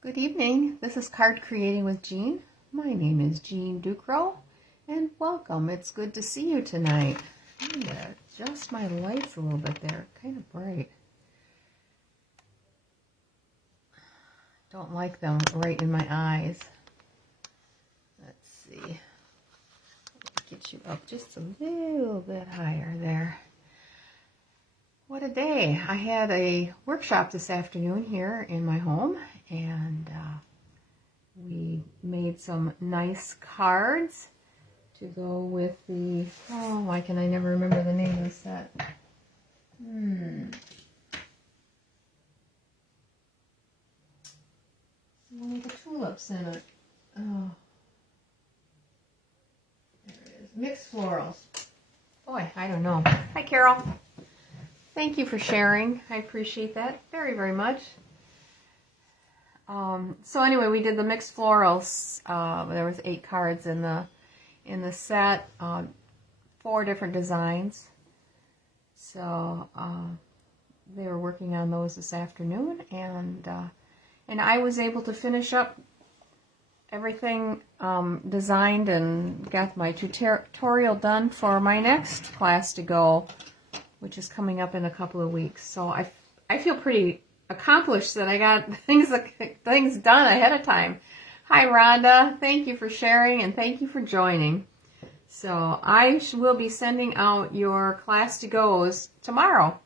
Good evening. This is Card Creating with Jean. My name is Jean Ducro, and welcome. It's good to see you tonight. I'm going to adjust my lights a little bit there. Kind of bright. Don't like them right in my eyes. Let's see. Get you up just a little bit higher there. What a day. I had a workshop this afternoon here in my home, and we made some nice cards to go with the, why can I never remember the name of the set? One with the tulips in it. Oh, there it is. Mixed florals. Boy, I don't know. Hi, Carol. Thank you for sharing. I appreciate that very, very much. So anyway, we did the mixed florals. There was 8 cards in the set, 4 different designs. So they were working on those this afternoon, and I was able to finish up everything designed and got my tutorial done for my next class to go, which is coming up in a couple of weeks. So I feel pretty accomplished that I got things done ahead of time. Hi, Rhonda. Thank you for sharing, and thank you for joining. So I will be sending out your class to goes tomorrow,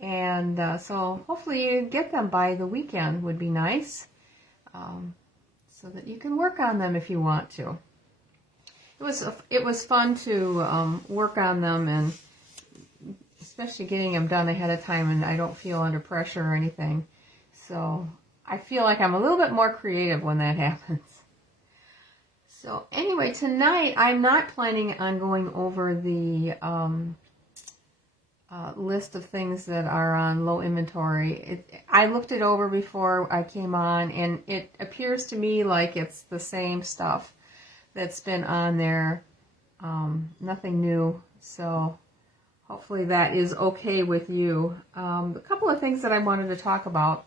and so hopefully you get them by the weekend. Would be nice, so that you can work on them if you want to. It was fun to work on them, and especially getting them done ahead of time, and I don't feel under pressure or anything. So I feel like I'm a little bit more creative when that happens. So anyway, tonight I'm not planning on going over the list of things that are on low inventory. I looked it over before I came on, and it appears to me like it's the same stuff that's been on there. Nothing new. So hopefully that is okay with you. A couple of things that I wanted to talk about.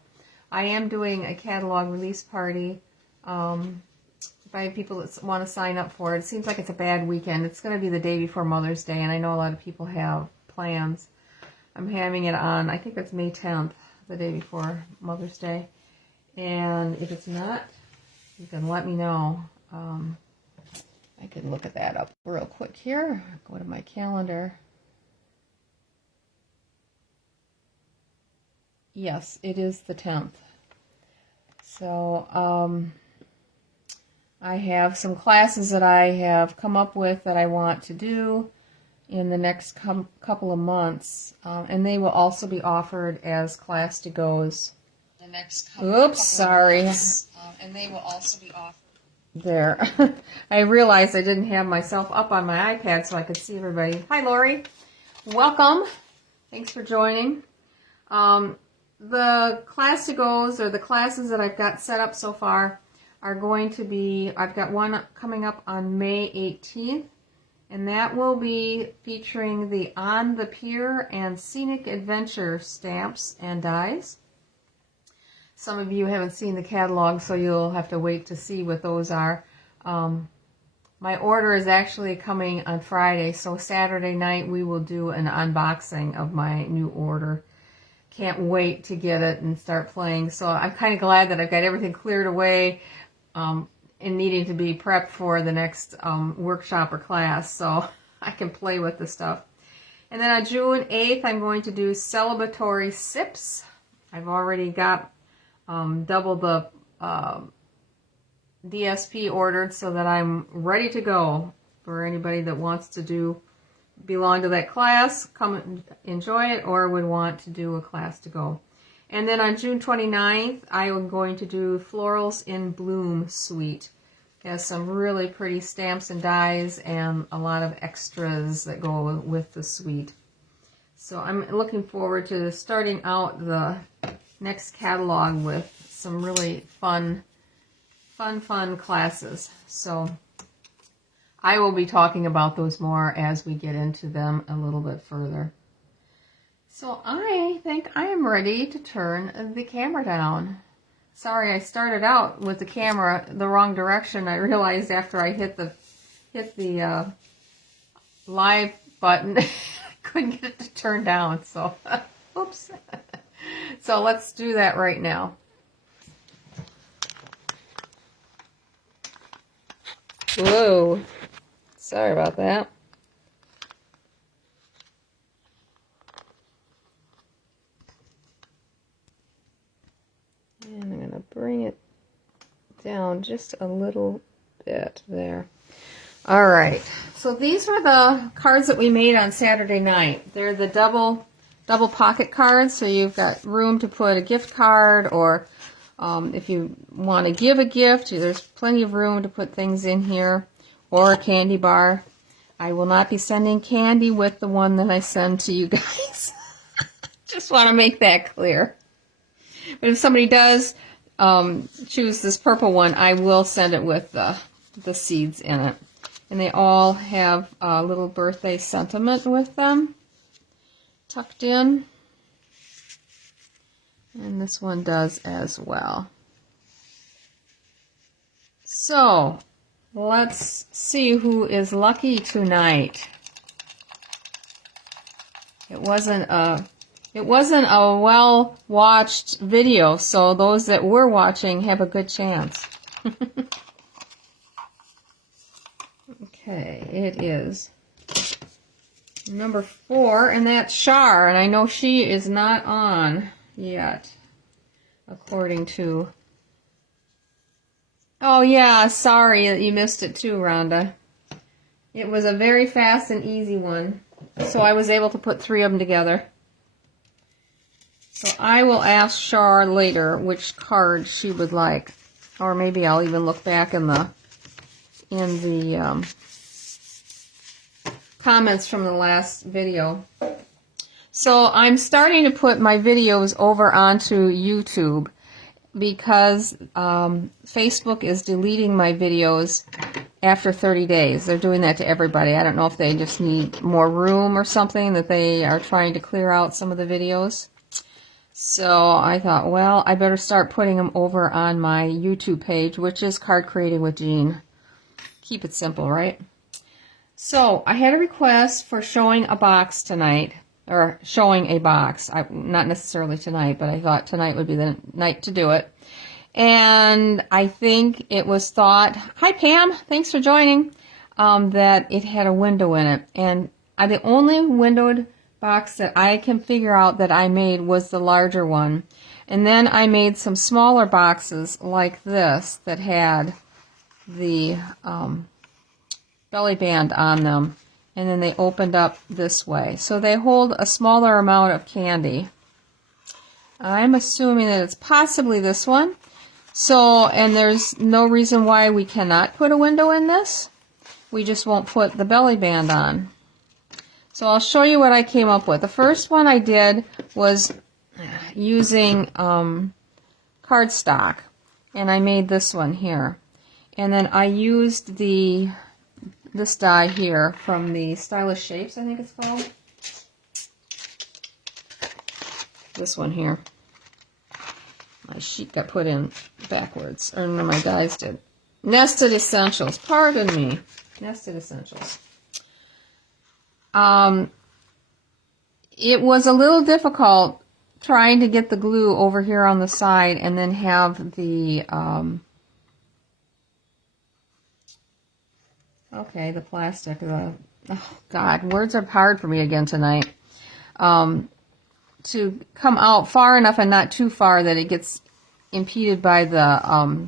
I am doing a catalog release party by people that want to sign up for it. It seems like it's a bad weekend. It's going to be the day before Mother's Day, and I know a lot of people have plans. I'm having it on, I think it's May 10th, the day before Mother's Day. And if it's not, you can let me know. I can look at that up real quick here. Go to my calendar. Yes, it is the 10th. So I have some classes that I have come up with that I want to do in the next couple of months, and they will also be offered as class to goes. Oops, sorry. And they will also be offered. There. I realized I didn't have myself up on my iPad so I could see everybody. Hi, Lori. Welcome. Thanks for joining. The class to goes, or the classes that I've got set up so far, are going to be, I've got one coming up on May 18th, and that will be featuring the On the Pier and Scenic Adventure stamps and dies. Some of you haven't seen the catalog, so you'll have to wait to see what those are. My order is actually coming on Friday, so Saturday night we will do an unboxing of my new order. Can't wait to get it and start playing. So I'm kind of glad that I've got everything cleared away and needing to be prepped for the next workshop or class, so I can play with the stuff. And then on June 8th, I'm going to do celebratory sips. I've already got double the DSP ordered so that I'm ready to go for anybody that wants to belong to that class, come and enjoy it, or would want to do a class to go. And then on June 29th, I am going to do Florals in Bloom Suite. It has some really pretty stamps and dies and a lot of extras that go with the suite. So I'm looking forward to starting out the next catalog with some really fun classes. So I will be talking about those more as we get into them a little bit further. So I think I am ready to turn the camera down. Sorry, I started out with the camera the wrong direction. I realized after I hit the live button, I couldn't get it to turn down. So, oops. So let's do that right now. Whoa. Sorry about that. And I'm going to bring it down just a little bit there. All right. So these were the cards that we made on Saturday night. They're the double pocket cards, so you've got room to put a gift card, or if you want to give a gift, there's plenty of room to put things in here, or a candy bar. I will not be sending candy with the one that I send to you guys. Just want to make that clear. But if somebody does choose this purple one, I will send it with the seeds in it. And they all have a little birthday sentiment with them, tucked in. And this one does as well. So, let's see who is lucky tonight. It wasn't a well-watched video, so those that were watching have a good chance. Okay, it is number 4, and that's Shar, and I know she is not on yet, according to... Oh yeah, sorry that you missed it too, Rhonda. It was a very fast and easy one, so I was able to put 3 of them together. So I will ask Shar later which card she would like, or maybe I'll even look back in the comments from the last video. So I'm starting to put my videos over onto YouTube because Facebook is deleting my videos after 30 days. They're doing that to everybody. I don't know if they just need more room or something, that they are trying to clear out some of the videos. So I thought, well, I better start putting them over on my YouTube page, which is Card Creating with Jean. Keep it simple, right? So I had a request for showing a box tonight, or showing a box. Not necessarily tonight, but I thought tonight would be the night to do it. And I think it was thought, hi Pam, thanks for joining, that it had a window in it. And the only windowed box that I can figure out that I made was the larger one. And then I made some smaller boxes like this that had the belly band on them, and then they opened up this way. So they hold a smaller amount of candy. I'm assuming that it's possibly this one. So, and there's no reason why we cannot put a window in this. We just won't put the belly band on. So I'll show you what I came up with. The first one I did was using cardstock, and I made this one here. And then I used this die here from the Stylish Shapes, I think it's called. This one here. My sheet got put in backwards, or no, my dies did. Nested Essentials, pardon me. Nested Essentials. It was a little difficult trying to get the glue over here on the side and then have the, okay, the plastic, oh God, words are hard for me again tonight, to come out far enough and not too far that it gets impeded by the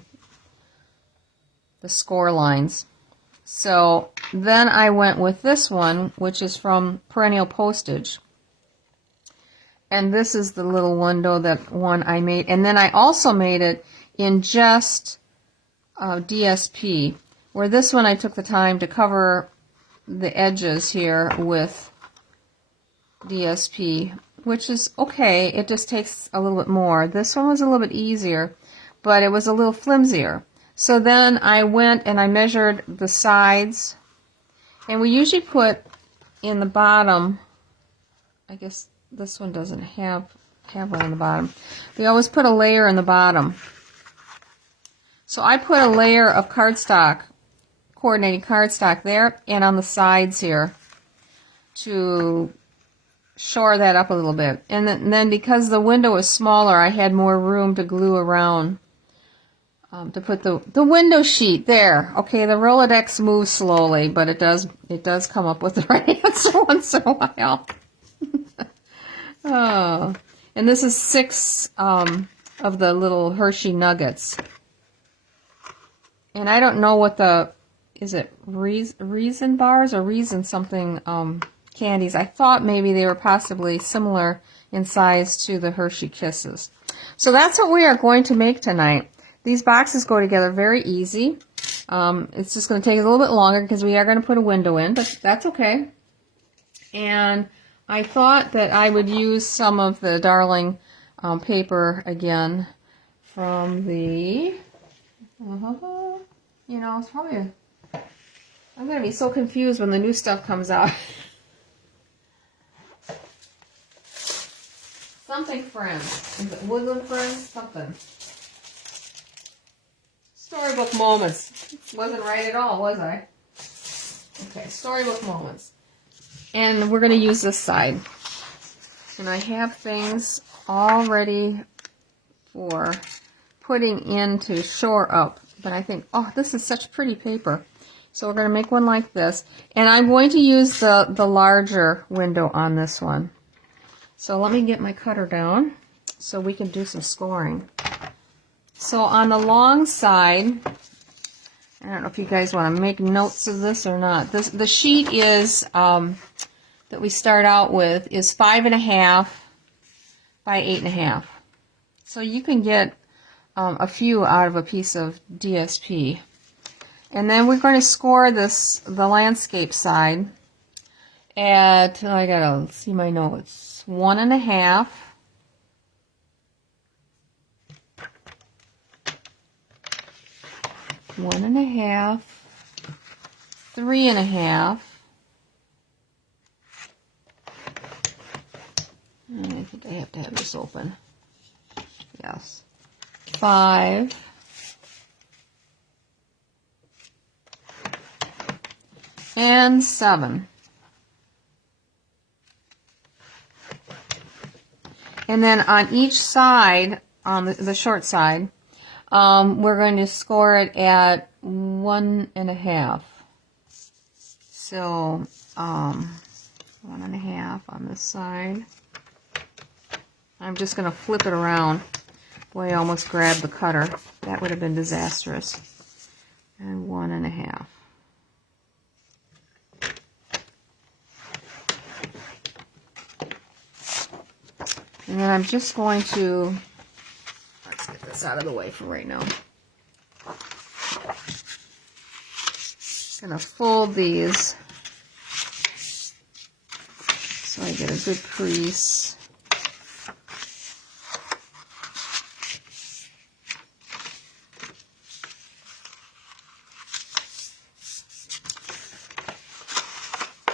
score lines. So then I went with this one, which is from Perennial Postage. And this is the little window, that one I made. And then I also made it in just DSP, where this one I took the time to cover the edges here with DSP, which is okay. It just takes a little bit more. This one was a little bit easier, but it was a little flimsier. So then I went and I measured the sides, and we usually put in the bottom, I guess this one doesn't have one in the bottom. We always put a layer in the bottom So I put a layer of cardstock, coordinating cardstock there and on the sides here to shore that up a little bit. And then because the window is smaller, I had more room to glue around to put the window sheet there. Okay, the Rolodex moves slowly, but it does come up with the right answer once in a while. Oh, and this is 6 of the little Hershey Nuggets. And I don't know what is it Reason bars or Reason something candies. I thought maybe they were possibly similar in size to the Hershey Kisses. So that's what we are going to make tonight. These boxes go together very easy. It's just going to take a little bit longer because we are going to put a window in, but that's okay. And I thought that I would use some of the Darling paper again from the, you know, it's probably, I'm going to be so confused when the new stuff comes out. Something Friends. Is it Woodland Friends? Something. Storybook Moments. Wasn't right at all, was I? Okay, Storybook Moments. And we're going to use this side. And I have things all ready for putting in to shore up. But I think, oh, this is such pretty paper. So we're going to make one like this. And I'm going to use the larger window on this one. So let me get my cutter down so we can do some scoring. So on the long side, I don't know if you guys want to make notes of this or not. The sheet is that we start out with is 5.5 by 8.5. So you can get a few out of a piece of DSP. And then we're going to score the landscape side at, I gotta see my notes, 1.5. 1.5, 3.5. I think I have to have this open. Yes. 5. And 7. And then on each side, on the short side, we're going to score it at 1.5. So 1.5 on this side. I'm just going to flip it around. Boy, I almost grabbed the cutter. That would have been disastrous. And 1.5. And then I'm just going to, let's get this out of the way for right now. Going to fold these so I get a good crease.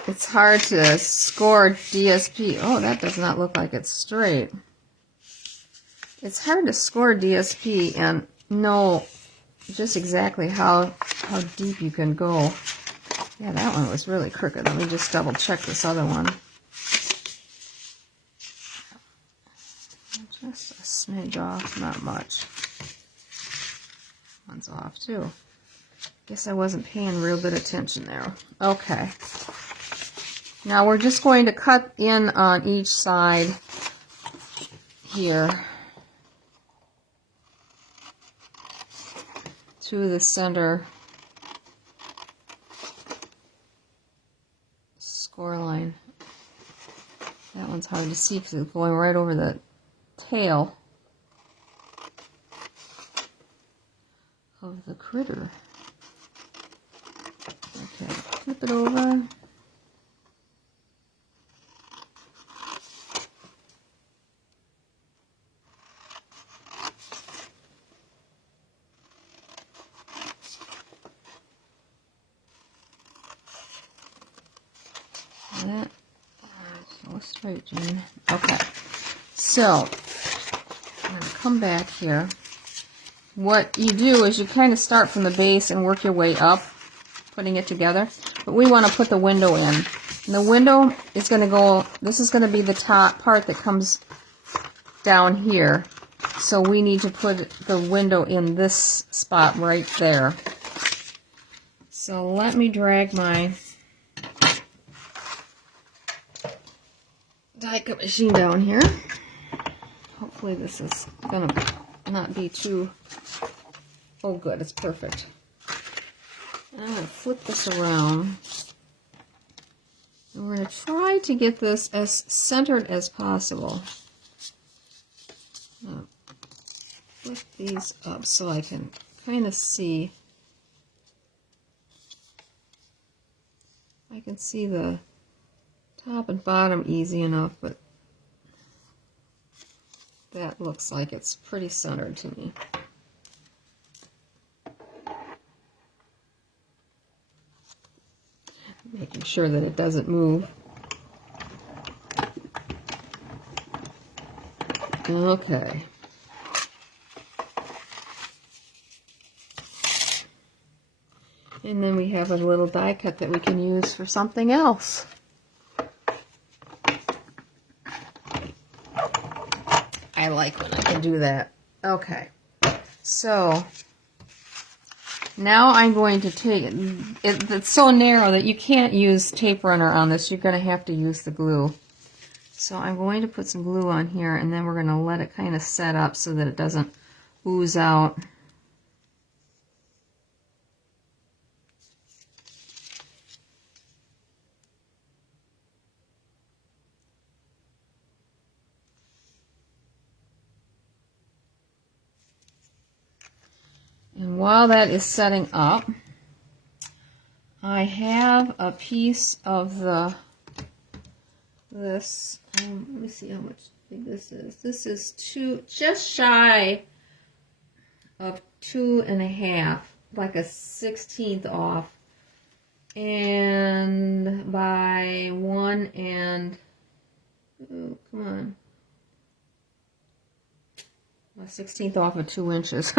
It's hard to score DSP. Oh, that does not look like it's straight. It's hard to score DSP and know just exactly how deep you can go. Yeah, that one was really crooked. Let me just double check this other one. Just a smidge off, not much. One's off too. Guess I wasn't paying real good attention there. Okay. Now we're just going to cut in on each side here to the center score line. That one's hard to see because it's going right over the tail of the critter. Okay, flip it over. That so straight, Jane. Okay, so I'm going to come back here. what you do is you kind of start from the base and work your way up, putting it together. But we want to put the window in. And the window is going to go, this is going to be the top part that comes down here. So we need to put the window in this spot right there. So let me drag my die cut machine down here. Hopefully this is going to not be too... Oh, good. It's perfect. I'm going to flip this around. And we're going to try to get this as centered as possible. Now, flip these up so I can kind of see. I can see the top and bottom easy enough, but that looks like it's pretty centered to me. Making sure that it doesn't move. Okay. And then we have a little die cut that we can use for something else. I like when I can do that. Okay. So now I'm going to take it. It's so narrow that you can't use tape runner on this. You're going to have to use the glue. So I'm going to put some glue on here, and then we're going to let it kind of set up so that it doesn't ooze out. And while that is setting up, I have a piece of this. Let me see how much big this is. This is just shy of 2.5, like a 1/16 off, and by 1 and oh, come on, a 1/16 off of 2 inches.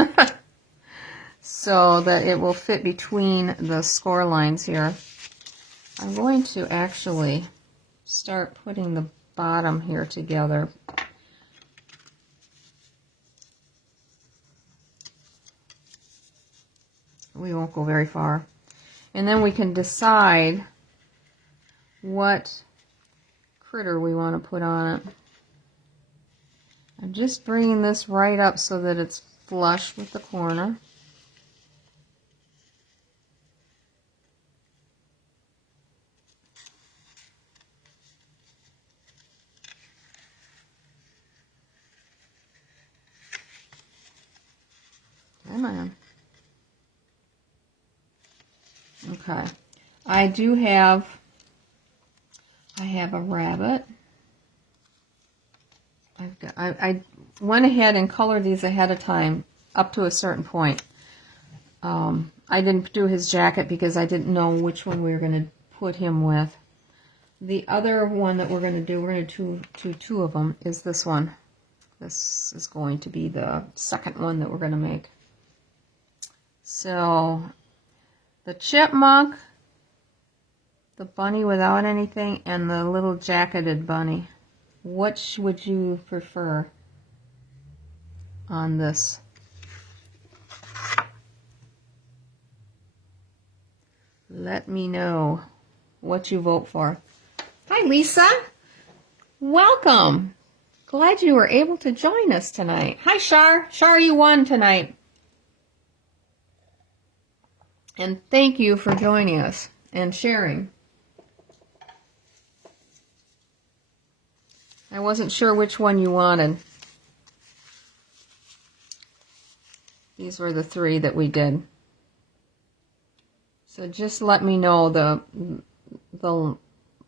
So that it will fit between the score lines here. I'm going to actually start putting the bottom here together. We won't go very far. And then we can decide what critter we want to put on it. I'm just bringing this right up so that it's flush with the corner. Come on. Okay. I have a rabbit. I went ahead and colored these ahead of time up to a certain point. I didn't do his jacket because I didn't know which one we were going to put him with. The other one that we're going to do two of them, is this one. This is going to be the second one that we're going to make. So, the chipmunk, the bunny without anything, and the little jacketed bunny. Which would you prefer on this? Let me know what you vote for. Hi, Lisa. Welcome. Glad you were able to join us tonight. Hi, Shar. Shar, you won tonight. And thank you for joining us and sharing. I wasn't sure which one you wanted. These were the 3 that we did. So just let me know the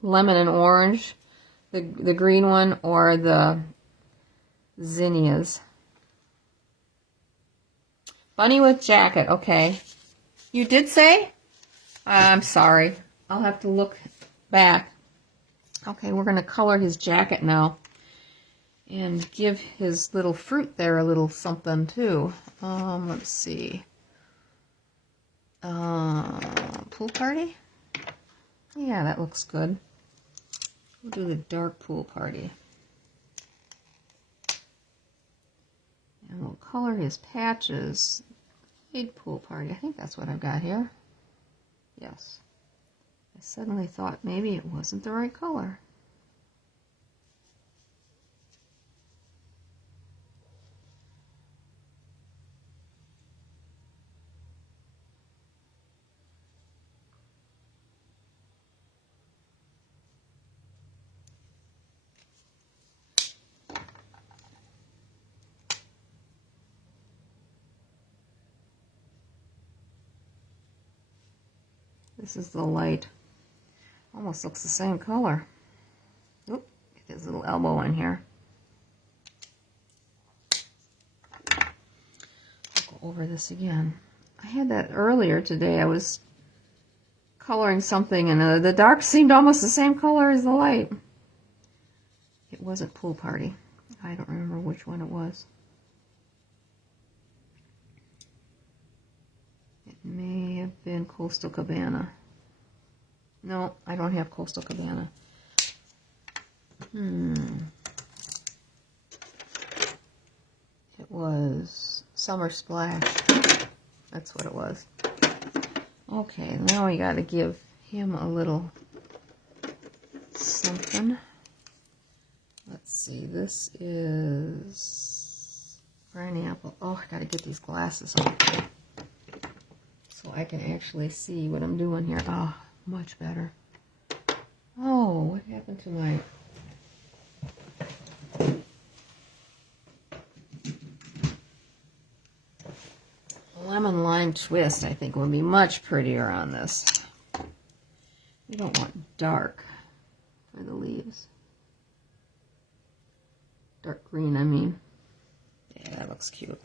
lemon and orange, the green one, or the zinnias. Bunny with jacket, okay. You did say? I'm sorry. I'll have to look back. Okay, we're going to color his jacket now. and give his little fruit there a little something too. Let's see. Pool party? Yeah, that looks good. We'll do the dark pool party. And we'll color his patches. Fade pool party. I think that's what I've got here. Yes. I suddenly thought maybe it wasn't the right color. This is the light. Almost looks the same color. Oop, get his little elbow in here. I'll go over this again. I had that earlier today. I was coloring something and the dark seemed almost the same color as the light. It wasn't Pool Party. I don't remember which one it was. It may have been Coastal Cabana. No, I don't have Coastal Cabana. It was Summer Splash. That's what it was. Okay, now we got to give him a little something. Let's see, this is Granny Apple. Oh, I got to get these glasses on so I can actually see what I'm doing here. Oh, much better. Oh, what happened to my... lemon lime twist, I think, would be much prettier on this. We don't want dark for the leaves. Dark green, I mean. Yeah, that looks cute.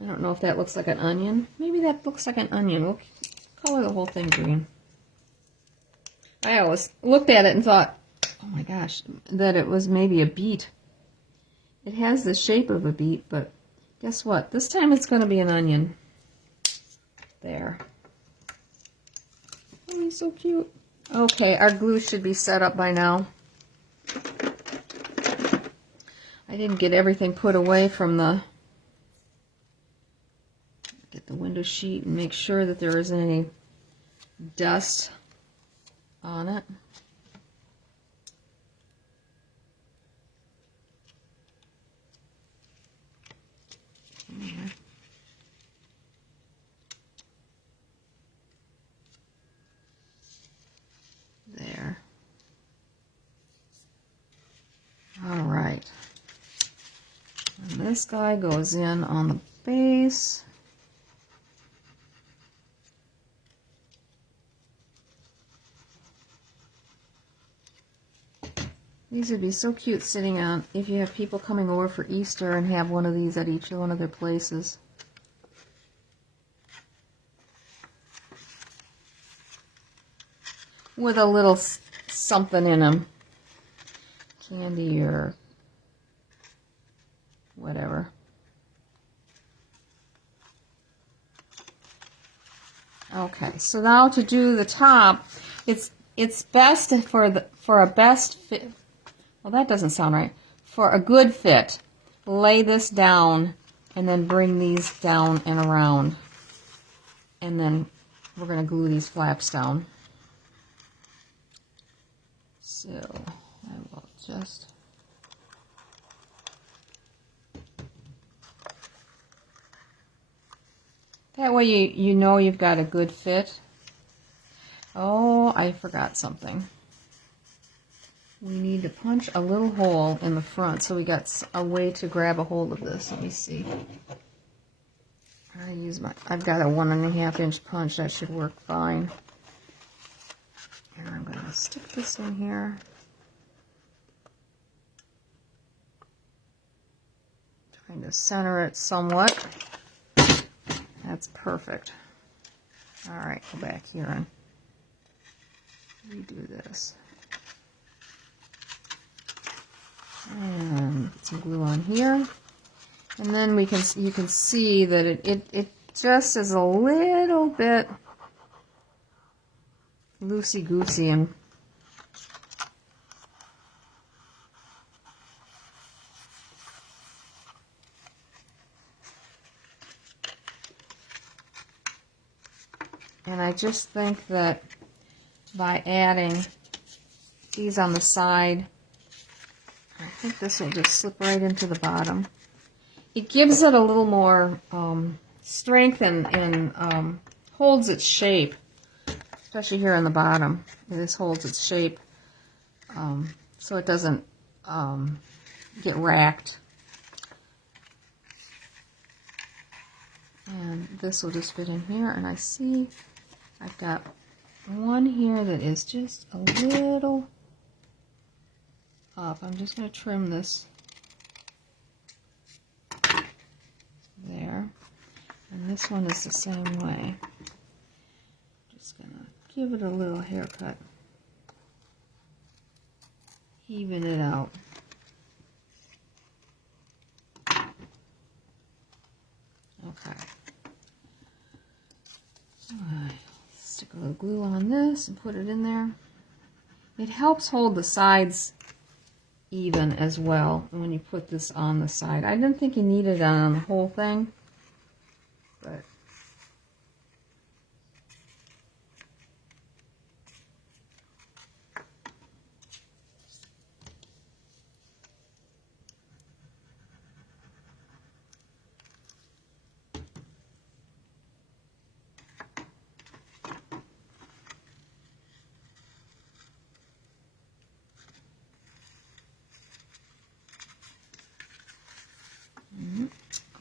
I don't know if that looks like an onion. Maybe that looks like an onion. We'll color the whole thing green. I always looked at it and thought, oh my gosh, that it was maybe a beet. It has the shape of a beet, but guess what? This time it's going to be an onion. There. Oh, he's so cute. Okay, our glue should be set up by now. I didn't get everything put away from the... Get the window sheet and make sure that there isn't any dust on it. There. All right. And this guy goes in on the base. These would be so cute sitting on if you have people coming over for Easter and have one of these at each one of their places. With a little something in them. Candy or whatever. Okay, so now to do the top, it's best for a best fit. Well, that doesn't sound right. For a good fit, lay this down and then bring these down and around. And then we're going to glue these flaps down. So I will just... That way you know you've got a good fit. Oh, I forgot something. We need to punch a little hole in the front so we got a way to grab a hold of this. Let me see. I've got a 1.5 inch punch. That should work fine. And I'm going to stick this in here. Trying to center it somewhat. That's perfect. All right, go back here and redo this. And put some glue on here. And then you can see that it just is a little bit loosey-goosey, and I just think that by adding these on the side, I think this will just slip right into the bottom. It gives it a little more strength and holds its shape, especially here on the bottom. This holds its shape so it doesn't get racked. And this will just fit in here, and I see I've got one here that is just a little up. I'm just going to trim this there, and this one is the same way. Just going to give it a little haircut, even it out. Okay. Alright, stick a little glue on this and put it in there. It helps hold the sides even as well when you put this on the side. I didn't think you needed it on the whole thing, but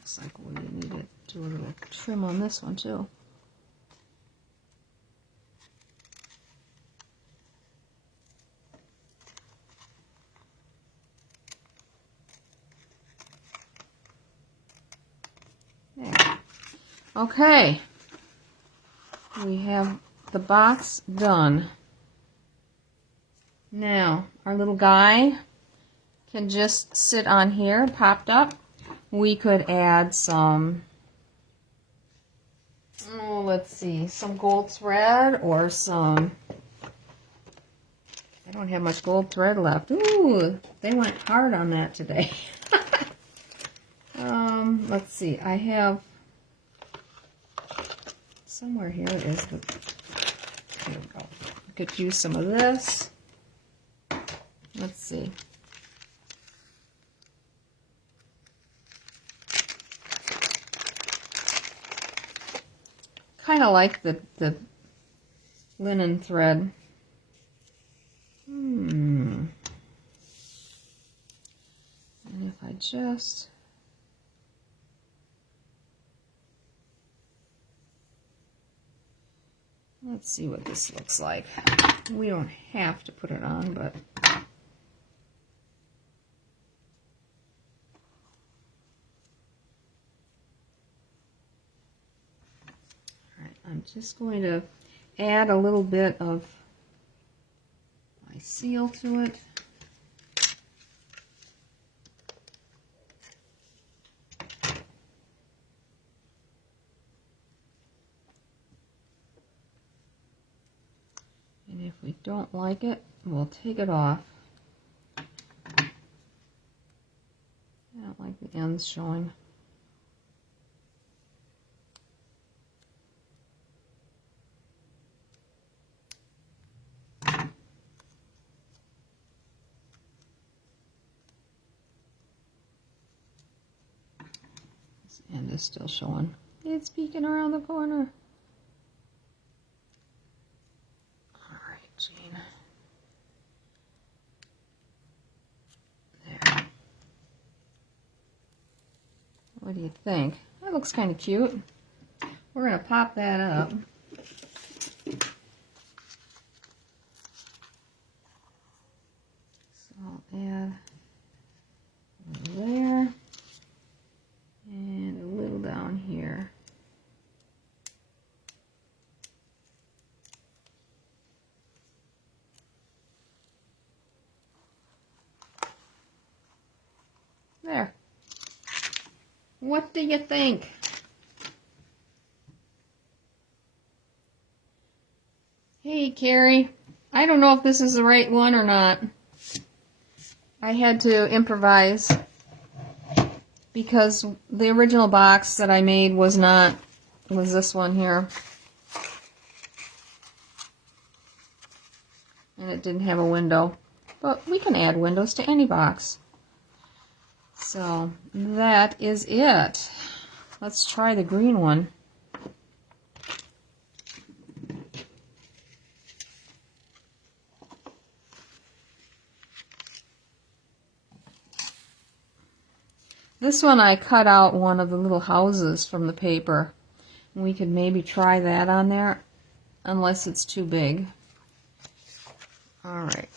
looks like we need to do a little trim on this one too. There. Okay, we have the box done. Now, our little guy can just sit on here, popped up. We could add some, let's see, some gold thread or some, I don't have much gold thread left. Ooh, they went hard on that today. Let's see, I have, somewhere here is the, here we go. I could use some of this. Let's see. Kind of like the linen thread. And if I just let's see what this looks like. We don't have to put it on, but I'm just going to add a little bit of my seal to it. And if we don't like it, we'll take it off. I don't like the ends showing. And it's still showing. It's peeking around the corner. All right, Jean. There. What do you think? That looks kind of cute. We're going to pop that up. So I'll add a little there. And a little down here. What do you think? Hey, Carrie. I don't know if this is the right one or not. I had to improvise because the original box that I made was this one here. And it didn't have a window. But we can add windows to any box. So that is it. Let's try the green one. This one I cut out one of the little houses from the paper. We could maybe try that on there, unless it's too big. Alright,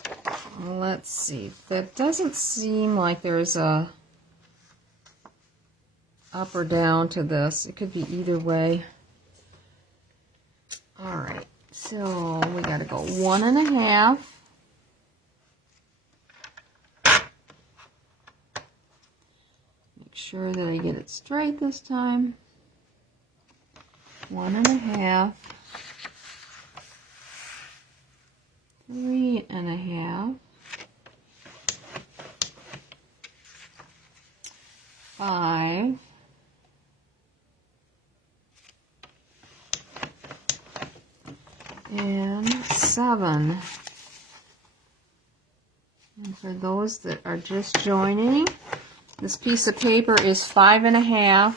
let's see. That doesn't seem like there's a up or down to this. It could be either way. Alright, so we gotta go 1.5. Make sure that I get it straight this time. 1.5. 3.5. 5. And 7. And for those that are just joining, this piece of paper is 5.5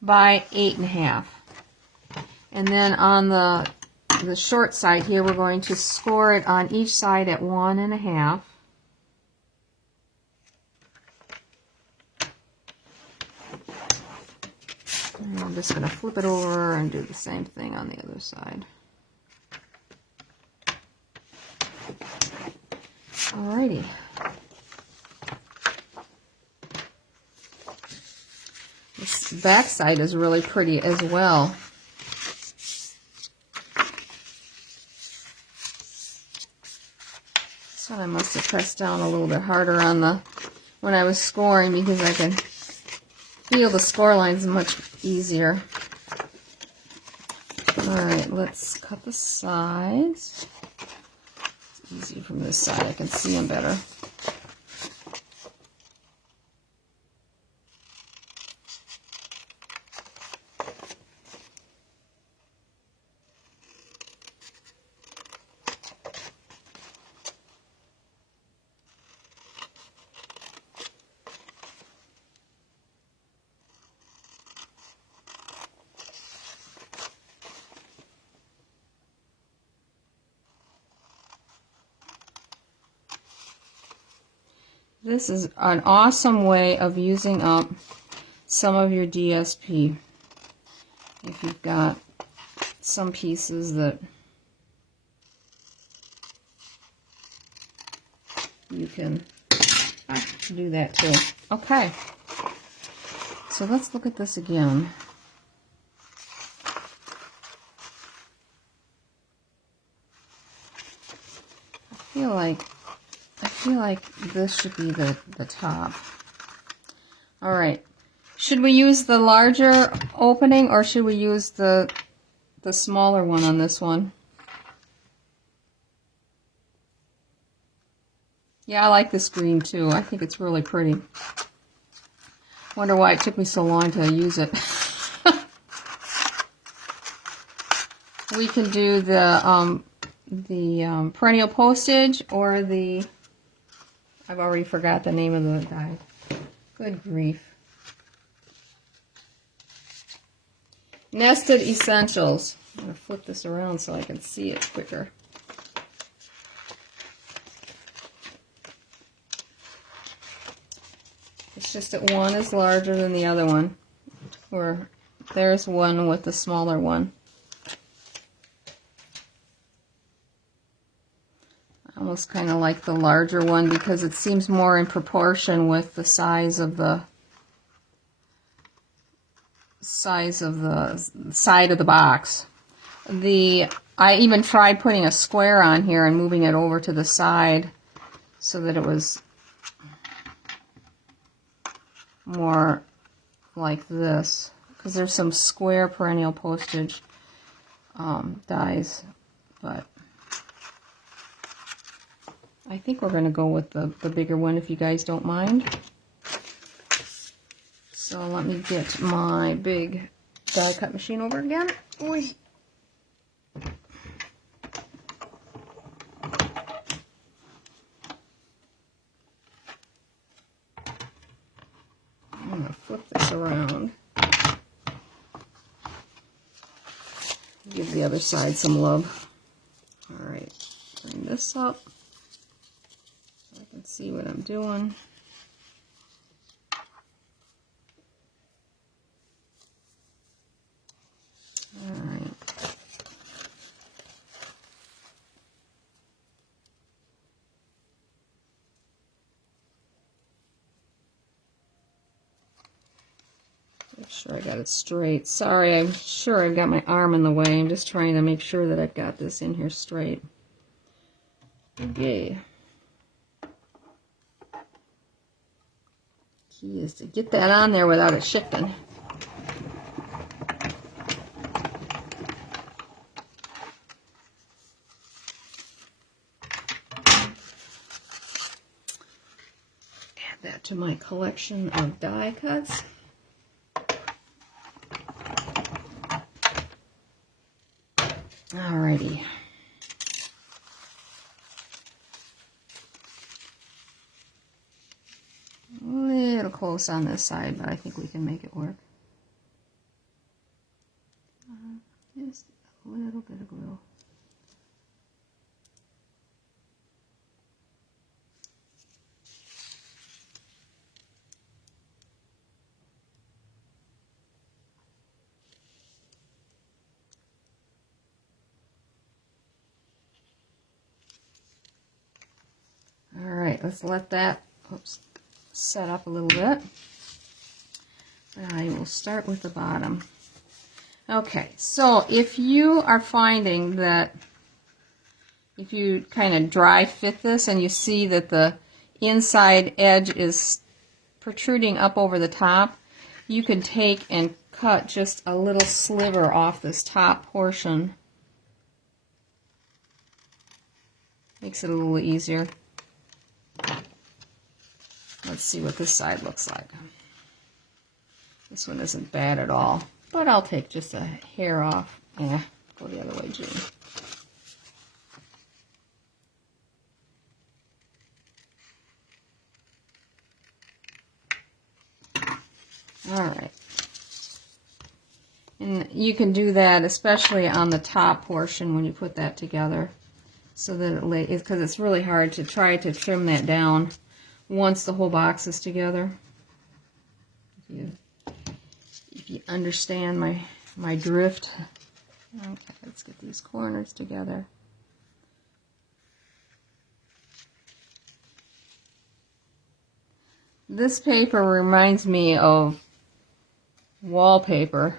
by 8.5. And then on the short side here, we're going to score it on each side at 1.5. And I'm just going to flip it over and do the same thing on the other side. Alrighty. This back side is really pretty as well. This one I must have pressed down a little bit harder on when I was scoring, because I can feel the score lines much easier. Alright, let's cut the sides. It's easy from this side, I can see them better. This is an awesome way of using up some of your DSP. If you've got some pieces that you can do that too. Okay, so let's look at this again. I feel like this should be the top. All right. Should we use the larger opening, or should we use the smaller one on this one? Yeah, I like this green too. I think it's really pretty. Wonder why it took me so long to use it. We can do the perennial postage, or the, I've already forgot the name of the guy. Good grief. Nested Essentials. I'm going to flip this around so I can see it quicker. It's just that one is larger than the other one. Or there's one with the smaller one. I almost kind of like the larger one because it seems more in proportion with the size of the side of the box. I even tried putting a square on here and moving it over to the side so that it was more like this, because there's some square perennial postage dies, but I think we're going to go with the bigger one if you guys don't mind. So let me get my big die cut machine over again. Oy. I'm going to flip this around. Give the other side some love. Alright, bring this up so I can see what I'm doing. Alright. Make sure I got it straight. Sorry, I'm sure I've got my arm in the way. I'm just trying to make sure that I've got this in here straight. Okay. Key is to get that on there without it shifting. Add that to my collection of die cuts. Alrighty. A little close on this side, but I think we can make it work. Just a little bit of glue. Alright, let's let that set up a little bit. I will start with the bottom. Okay, so if you are finding that if you kind of dry fit this and you see that the inside edge is protruding up over the top, you can take and cut just a little sliver off this top portion. Makes it a little easier. Let's see what this side looks like. This one isn't bad at all, but I'll take just a hair off. Go the other way, June. Alright. And you can do that especially on the top portion when you put that together, so that it lays, because it's really hard to try to trim that down once the whole box is together. If you understand my drift. Okay, let's get these corners together. This paper reminds me of wallpaper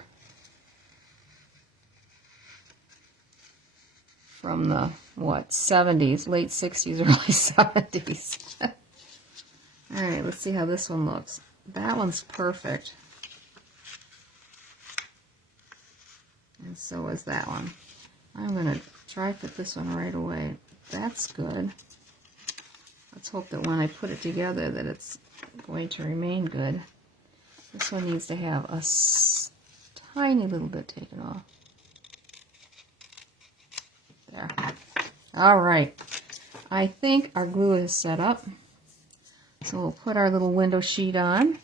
from the, what, 70s, late 60s, early 70s. Alright, let's see how this one looks. That one's perfect. And so is that one. I'm going to try fit this one right away. That's good. Let's hope that when I put it together that it's going to remain good. This one needs to have a tiny little bit taken off. There. Alright. I think our glue is set up. So we'll put our little window sheet on.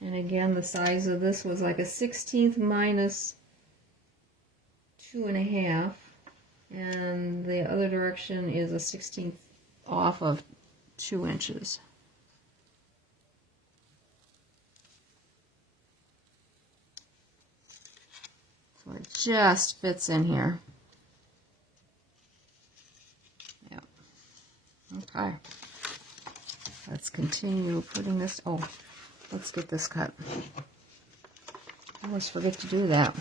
And again, the size of this was like a 1/16 minus 2.5. And the other direction is a 1/16 off of 2 inches. So it just fits in here. Yep. Okay. Let's continue putting this. Oh, let's get this cut. I always forget to do that.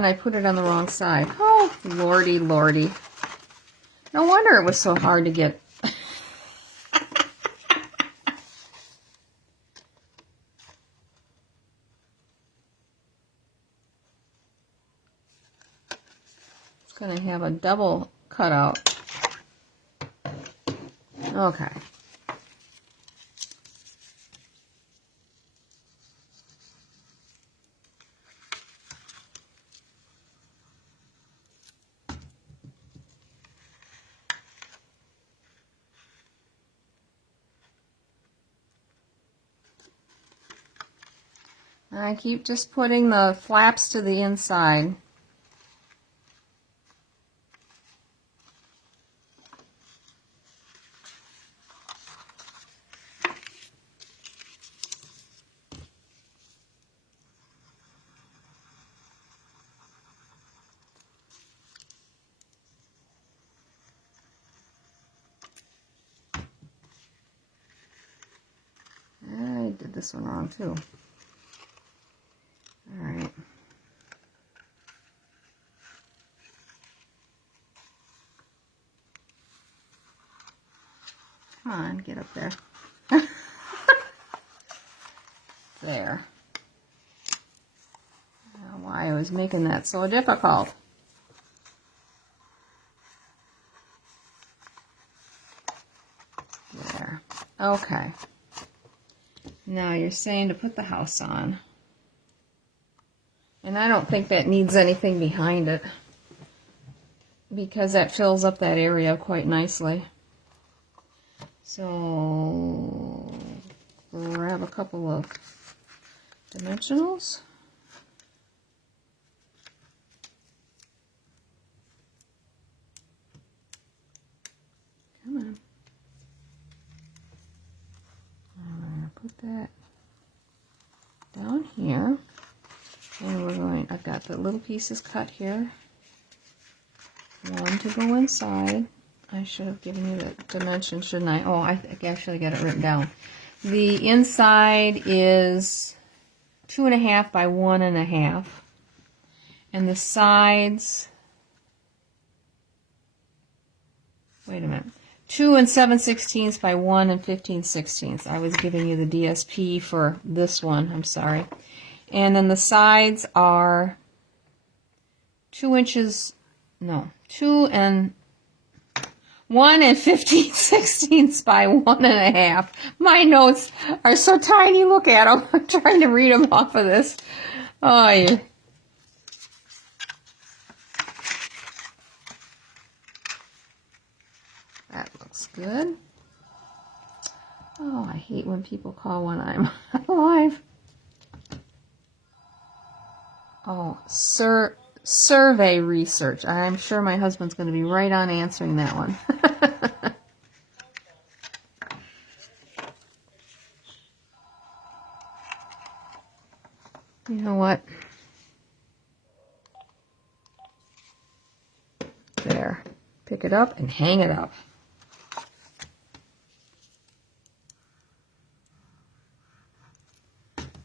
And I put it on the wrong side. Oh, lordy, lordy. No wonder it was so hard to get. It's going to have a double cutout. Okay. I keep just putting the flaps to the inside. I did this one wrong too. All right. Come on, get up there. There. I don't know why I was making that so difficult. There. Okay. Now you're saying to put the house on. And I don't think that needs anything behind it, because that fills up that area quite nicely. So grab a couple of dimensionals. Come on. I'm going to put that down here. And we're going, I've got the little pieces cut here. One to go inside. I should have given you the dimension, shouldn't I? Oh, I think I should have got it written down. The inside is 2.5 by 1.5. And the sides, wait a minute, 2 7/16 by 1 15/16. I was giving you the DSP for this one, I'm sorry. And then the sides are 2 inches, no, 1 15/16 by 1.5. My notes are so tiny, look at them. I'm trying to read them off of this. Oh, yeah. That looks good. Oh, I hate when people call when I'm live. Oh, survey research. I'm sure my husband's going to be right on answering that one. You know what? There. Pick it up and hang it up.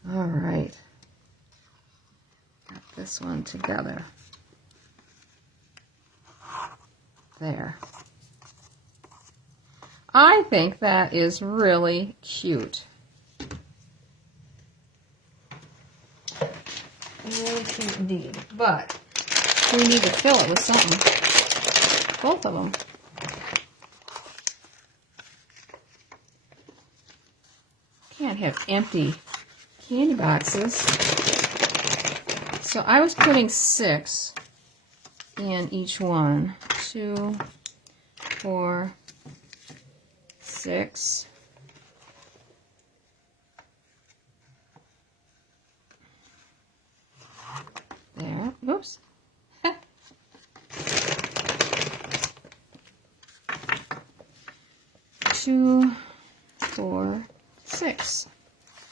All right. Got this one together. There. I think that is really cute. Really cute indeed. But we need to fill it with something. Both of them. Can't have empty candy boxes. So I was putting 6 in each one. 2, 4, 6. There. Oops. 2, 4, 6.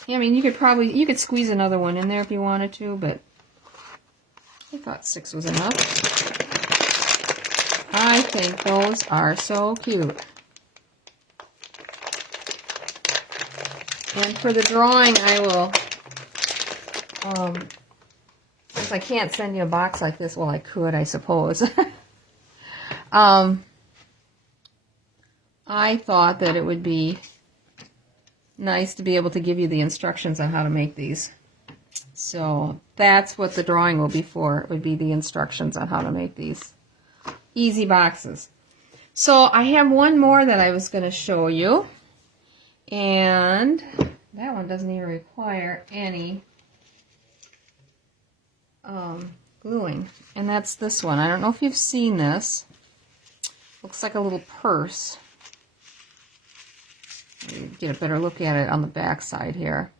I mean, you could squeeze another one in there if you wanted to, but I thought 6 was enough. I think those are so cute. And for the drawing, I will Since I can't send you a box like this, well, I could, I suppose. I thought that it would be nice to be able to give you the instructions on how to make these. So that's what the drawing will be for. It would be the instructions on how to make these easy boxes. So I have one more that I was going to show you. And that one doesn't even require any gluing. And that's this one. I don't know if you've seen this. Looks like a little purse. Get a better look at it on the back side here.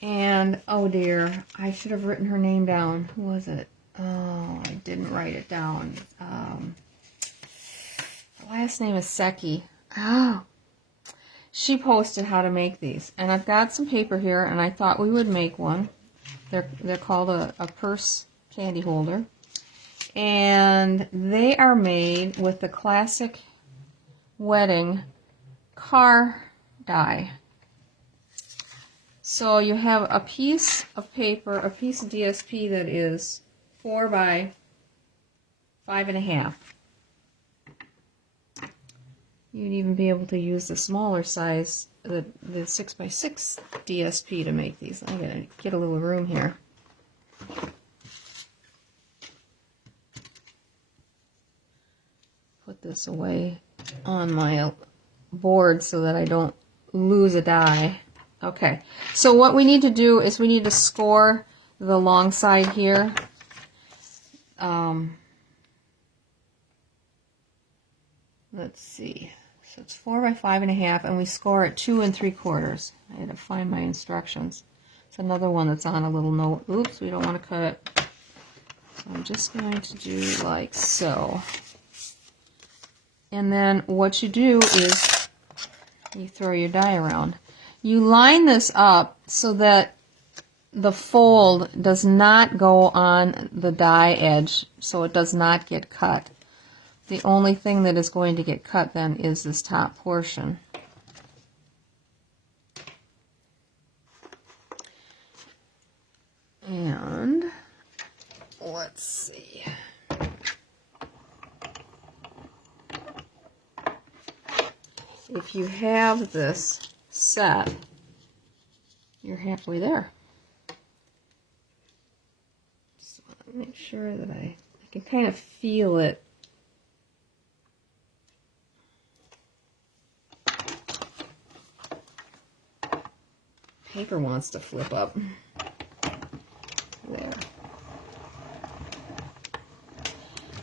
And, oh dear, I should have written her name down. Who was it? Oh, I didn't write it down. Her last name is Seki. Oh, she posted how to make these. And I've got some paper here, and I thought we would make one. They're called a purse candy holder. And they are made with the classic wedding car die. So you have a piece of paper, a piece of DSP that is 4 by 5.5. You'd even be able to use the smaller size, the 6 by 6 DSP to make these. I'm going to get a little room here. Put this away on my board so that I don't lose a die. Okay, so what we need to do is we need to score the long side here. Let's see. So it's 4 by 5.5, and we score at 2 3/4. I had to find my instructions. It's another one that's on a little note. Oops, we don't want to cut it. So I'm just going to do like so. And then what you do is you throw your die around. You line this up so that the fold does not go on the die edge, so it does not get cut. The only thing that is going to get cut then is this top portion. And let's see. If you have this set, you're halfway there. So make sure that I can kind of feel it. Paper wants to flip up. There.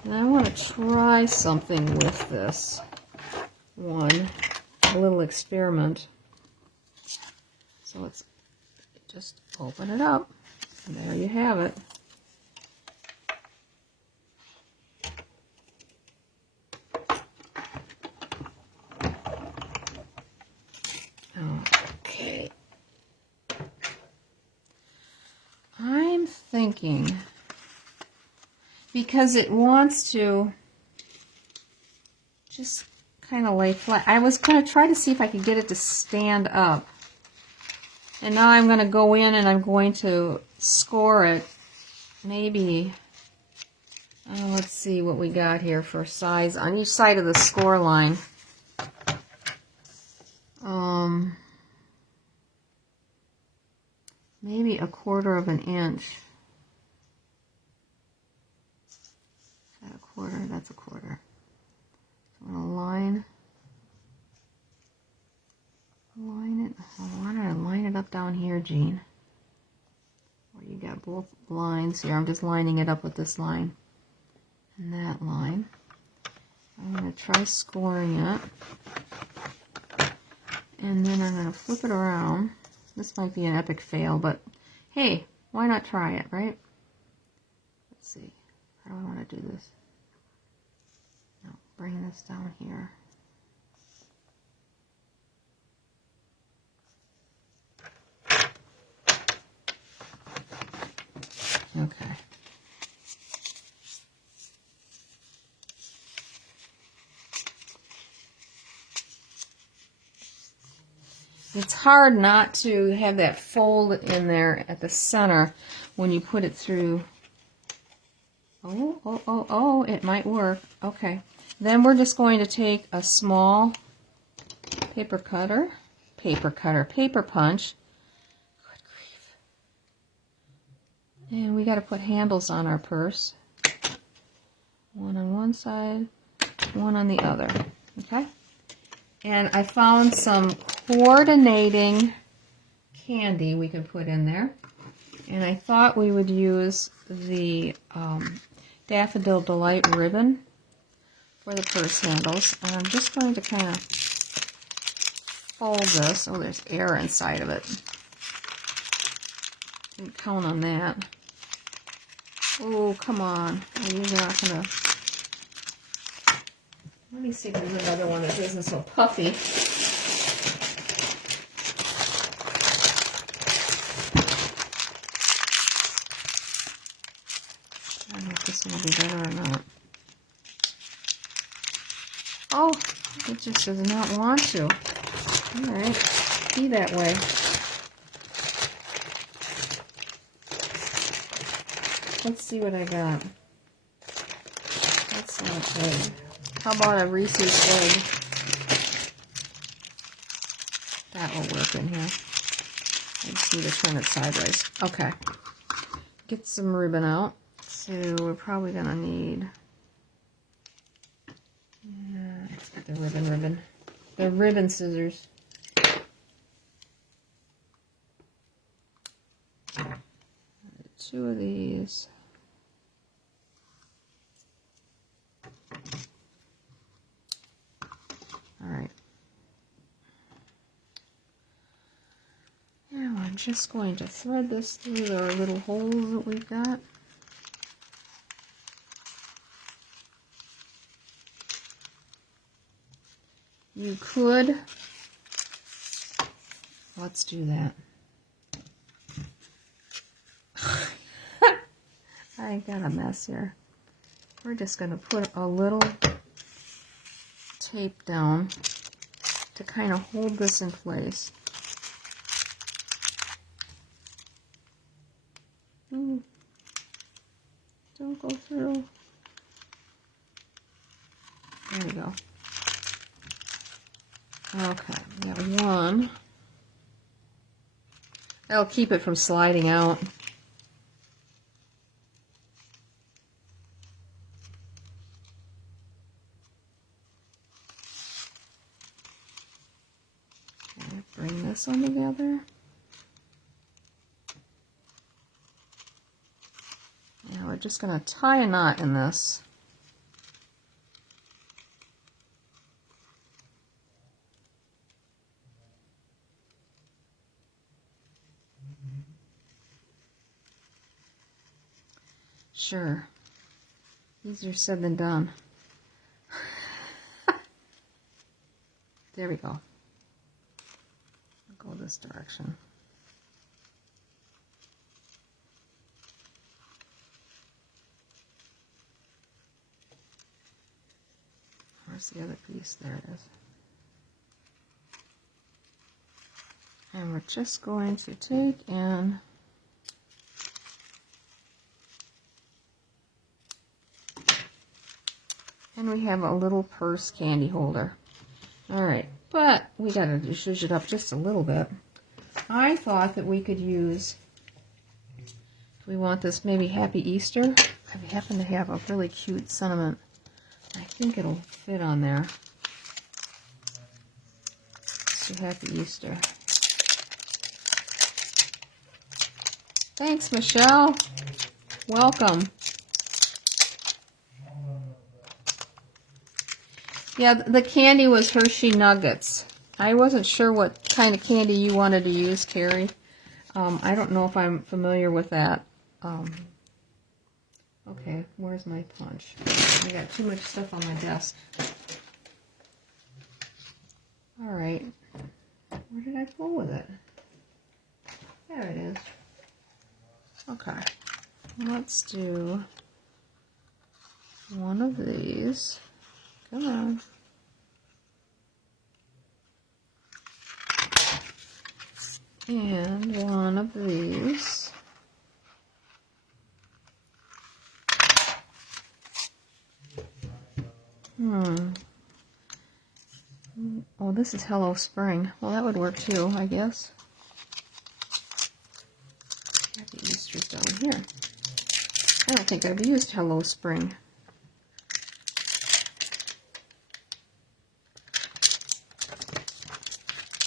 And I want to try something with this one. A little experiment. So let's just open it up. And there you have it. Okay. I'm thinking, because it wants to just kind of lay flat. I was going to try to see if I could get it to stand up. And now I'm going to go in and I'm going to score it. Maybe, let's see what we got here for size on each side of the score line. Maybe 1/4 of an inch. Is that 1/4? That's 1/4. So I'm going to line it. Why don't I line it up down here, Jean? Where you got both lines here. I'm just lining it up with this line and that line. I'm going to try scoring it. And then I'm going to flip it around. This might be an epic fail, but hey, why not try it, right? Let's see. How do I want to do this? No, bring this down here. Okay. It's hard not to have that fold in there at the center. when you put it through. Oh, it might work. Okay. Then we're just going to take a small paper punch. Good grief. And we got to put handles on our purse. One on one side, one on the other. Okay? And I found some coordinating candy we can put in there. And I thought we would use the Daffodil Delight ribbon for the purse handles. And I'm just going to kind of fold this. Oh, there's air inside of it. Didn't count on that. Oh, come on. Are you not going to... Let me see if there's another one that isn't so puffy. I don't know if this will be better or not. Oh, it just does not want to. Alright, be that way. Let's see what I got. That's not good. How about a Reese's egg? That will work in here. I just need to turn it sideways. Okay. Get some ribbon out. So we're probably going to need... let's get the ribbon. The ribbon scissors. Two of these. Alright. Now I'm just going to thread this through our little holes that we've got. You could, let's do that. I got a mess here. We're just going to put a little tape down to kind of hold this in place. Ooh. Don't go through. There we go. Okay, we got one. That'll keep it from sliding out. Okay, bring this one together. Now we're just going to tie a knot in this. Sure. Easier said than done. There we go. I'll go this direction. Where's the other piece? There it is. And we're just going to take and we have a little purse candy holder. Alright, but we gotta zhuzh it up just a little bit. I thought that we could use, if we want this, maybe Happy Easter. I happen to have a really cute sentiment. I think it'll fit on there. So Happy Easter. Thanks, Michelle. Welcome. Yeah, the candy was Hershey Nuggets. I wasn't sure what kind of candy you wanted to use, Carrie. I don't know if I'm familiar with that. Okay, where's my punch? I got too much stuff on my desk. Alright. Where did I go with it? There it is. Okay. Let's do one of these. Come on. And one of these. Oh, this is Hello Spring. Well, that would work too, I guess. The Easter's down here. I don't think I've used Hello Spring.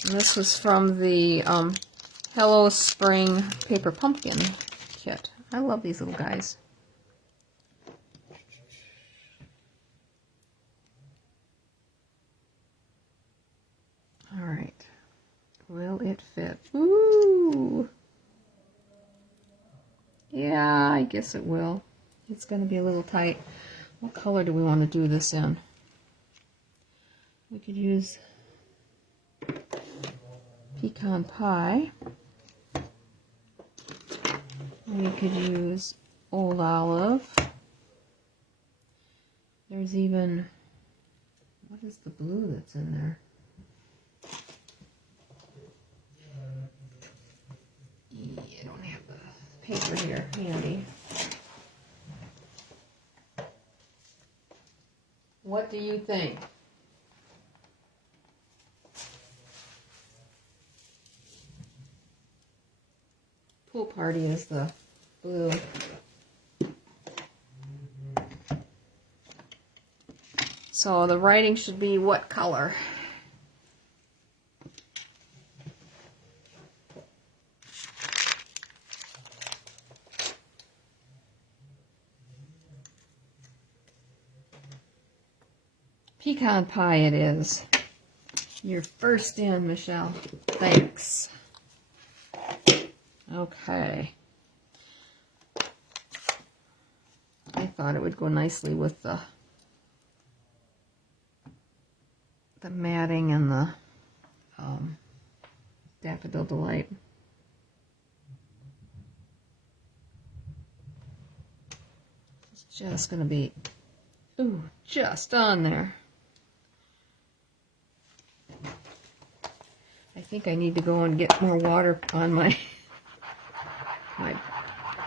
And this was from the Hello Spring Paper Pumpkin kit. I love these little guys. All right. Will it fit? Ooh! Yeah, I guess it will. It's going to be a little tight. What color do we want to do this in? We could use pecan pie. We could use old olive. There's even, what is the blue that's in there? I don't have the paper here handy. What do you think? Pool Party is the blue. So the writing should be what color? Pecan pie it is. You're first in, Michelle. Thanks. Okay. I thought it would go nicely with the matting and the Daffodil Delight. It's just going to be, ooh, just on there. I think I need to go and get more water on my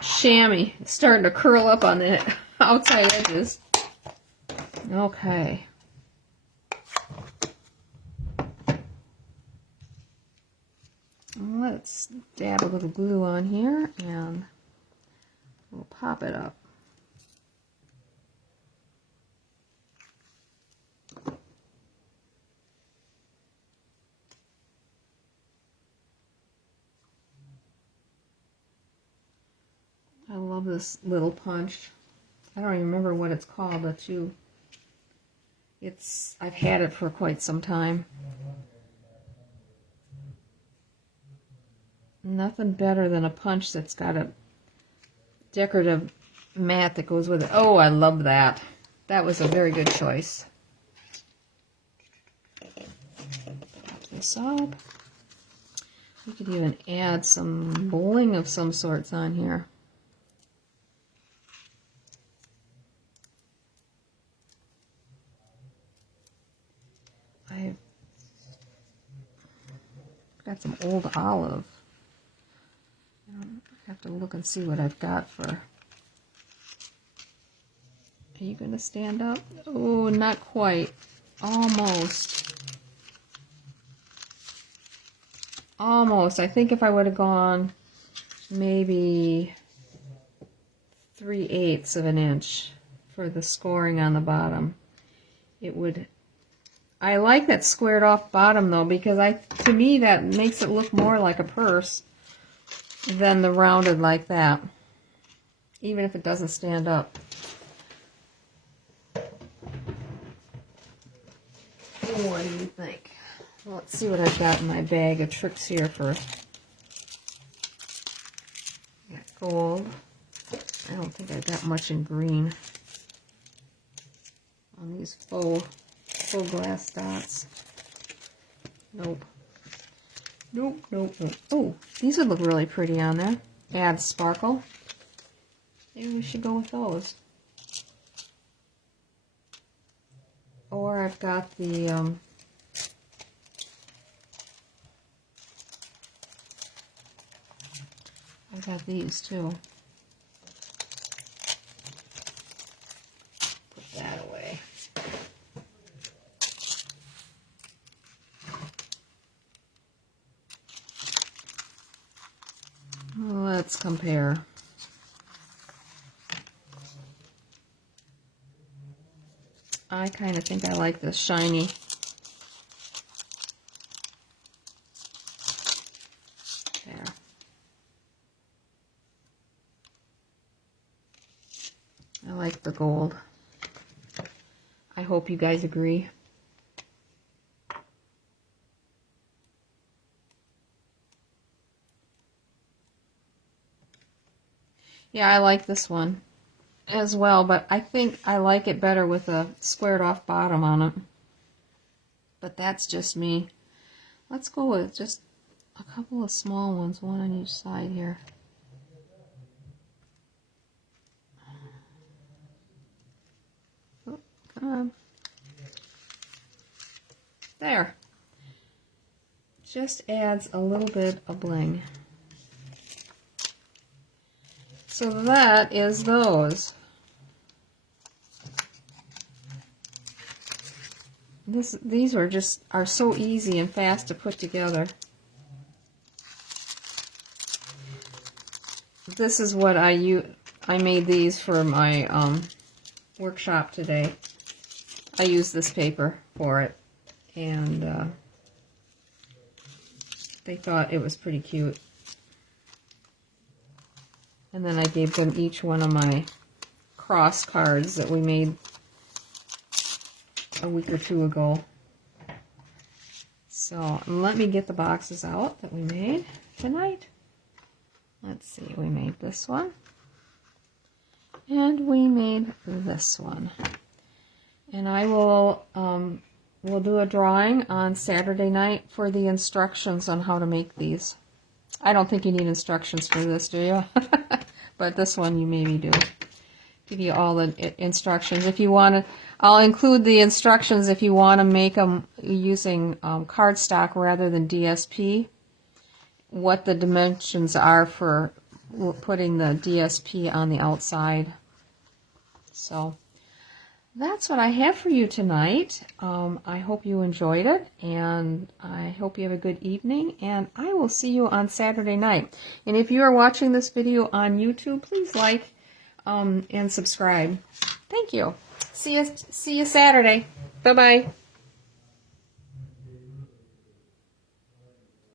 chamois. It's starting to curl up on the outside edges. Okay. Let's dab a little glue on here and we'll pop it up. I love this little punch. I don't even remember what it's called, but I've had it for quite some time. Nothing better than a punch that's got a decorative mat that goes with it. Oh, I love that. That was a very good choice. Pop this up. We could even add some bling of some sorts on here. I've got some old olive. I have to look and see what I've got for. Are you going to stand up? Oh, not quite. Almost. Almost. I think if I would have gone maybe 3/8 of an inch for the scoring on the bottom, it would. I like that squared off bottom though, because to me that makes it look more like a purse than the rounded like that, even if it doesn't stand up. What do you think? Well, let's see what I've got in my bag of tricks here for. Got gold. I don't think I've got much in green on these faux glass dots. Nope. Nope, nope, nope. Oh, these would look really pretty on there. Add sparkle. Maybe we should go with those. Or I've got the I've got these too. Put that away. compare. I kind of think I like this shiny. There. I like the gold. I hope you guys agree. Yeah, I like this one as well, but I think I like it better with a squared off bottom on it. But that's just me. Let's go with just a couple of small ones, one on each side here. Oh, come on. There. Just adds a little bit of bling. So that is those. These are so easy and fast to put together. This is what I made these for my workshop today. I used this paper for it, and they thought it was pretty cute. And then I gave them each one of my cross cards that we made a week or two ago. So let me get the boxes out that we made tonight. Let's see, we made this one. And we made this one. And I will we'll do a drawing on Saturday night for the instructions on how to make these. I don't think you need instructions for this, do you? But this one you maybe do. Give you all the instructions. If you want to, I'll include the instructions if you want to make them using cardstock rather than DSP. What the dimensions are for putting the DSP on the outside. So that's what I have for you tonight. I hope you enjoyed it, and I hope you have a good evening, and I will see you on Saturday night. And if you are watching this video on YouTube, please like and subscribe. Thank you. See you Saturday. Bye-bye.